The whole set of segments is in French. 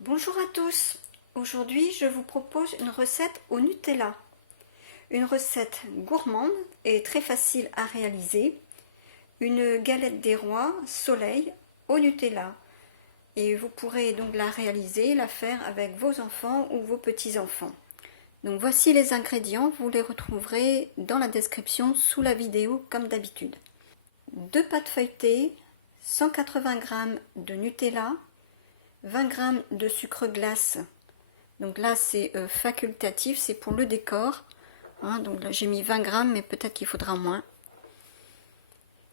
Bonjour à tous, aujourd'hui je vous propose une recette au Nutella. Une recette gourmande et très facile à réaliser. Une galette des rois soleil au Nutella. Et vous pourrez donc la réaliser, la faire avec vos enfants ou vos petits-enfants. Donc voici les ingrédients, vous les retrouverez dans la description sous la vidéo comme d'habitude. 2 pâtes feuilletées, 180 g de Nutella, 20 g de sucre glace. Donc là c'est facultatif, c'est pour le décor. Hein, donc là j'ai mis 20 g, mais peut-être qu'il faudra moins.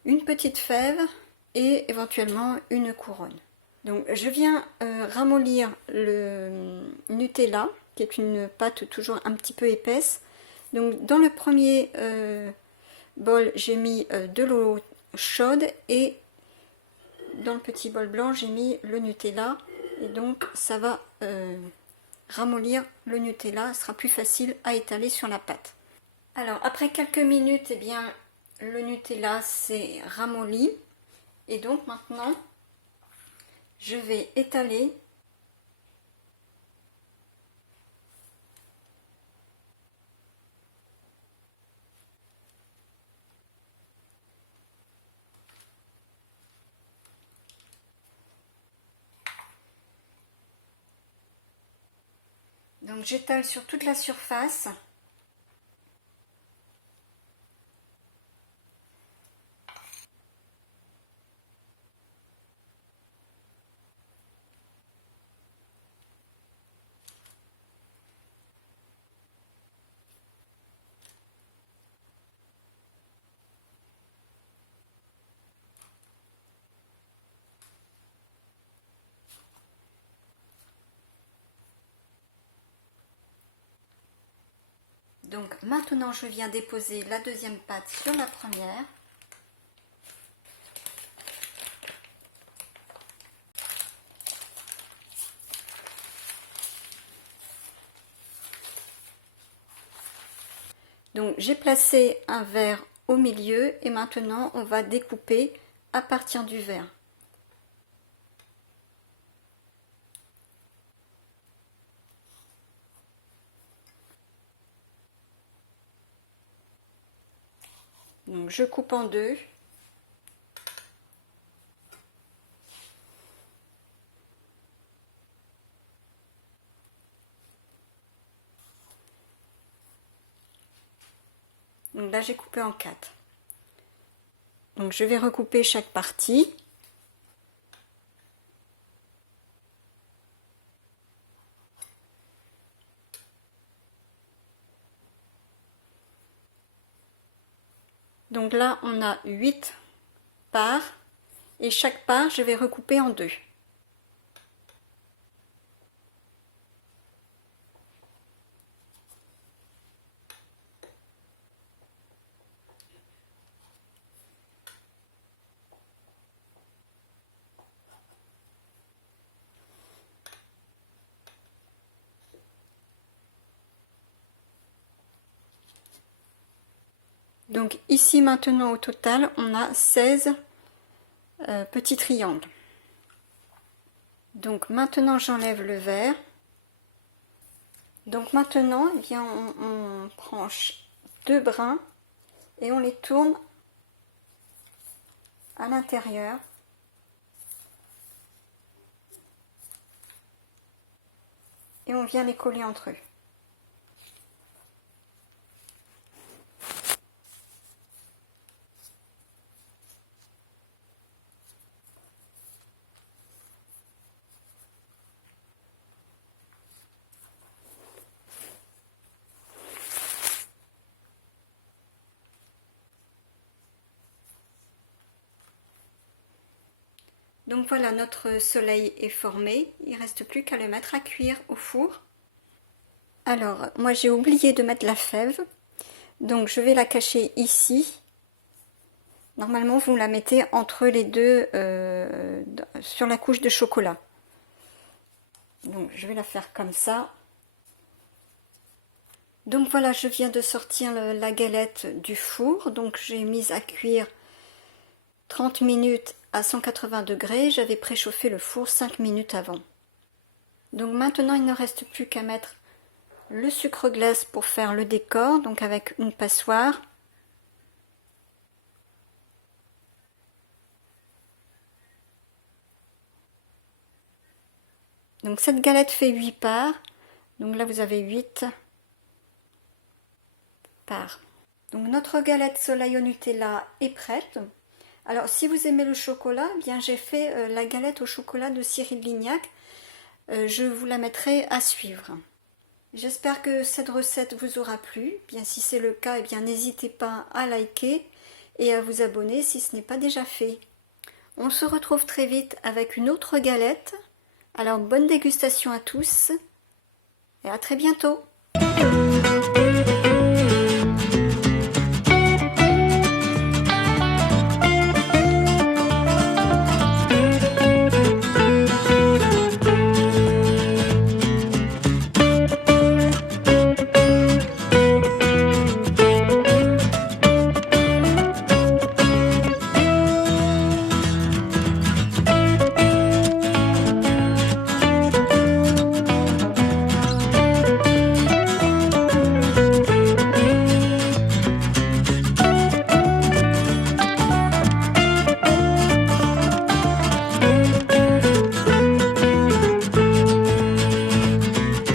Une petite fève et éventuellement une couronne. Donc je viens ramollir le Nutella, qui est une pâte toujours un petit peu épaisse. Donc dans le premier bol, j'ai mis de l'eau chaude et dans le petit bol blanc, j'ai mis le Nutella. Et donc ça va ramollir le Nutella, ce sera plus facile à étaler sur la pâte. Alors après quelques minutes, eh bien, le Nutella s'est ramolli. Et donc maintenant, je vais étaler donc j'étale sur toute la surface. Donc maintenant je viens déposer la deuxième pâte sur la première. Donc j'ai placé un verre au milieu et maintenant on va découper à partir du verre. Donc je coupe en deux. Donc là j'ai coupé en 4. Donc je vais recouper chaque partie. Donc là on a 8 parts et chaque part je vais recouper en deux. Donc ici maintenant au total on a 16 petits triangles. Donc maintenant j'enlève le verre. Donc maintenant eh bien, on tranche 2 brins et on les tourne à l'intérieur. Et on vient les coller entre eux. Donc voilà, notre soleil est formé, il ne reste plus qu'à le mettre à cuire au four. Alors, moi j'ai oublié de mettre la fève, donc je vais la cacher ici. Normalement, vous la mettez entre les deux sur la couche de chocolat. Donc je vais la faire comme ça. Donc voilà, je viens de sortir la galette du four, donc j'ai mis à cuire 30 minutes à 180 degrés, j'avais préchauffé le four 5 minutes avant. Donc maintenant il ne reste plus qu'à mettre le sucre glace pour faire le décor, donc avec une passoire. Donc cette galette fait 8 parts, donc là vous avez 8 parts. Donc notre galette soleil au Nutella est prête. Alors si vous aimez le chocolat, eh bien j'ai fait la galette au chocolat de Cyril Lignac. Je vous la mettrai à suivre. J'espère que cette recette vous aura plu. Bien si c'est le cas, eh bien n'hésitez pas à liker et à vous abonner si ce n'est pas déjà fait. On se retrouve très vite avec une autre galette. Alors bonne dégustation à tous et à très bientôt.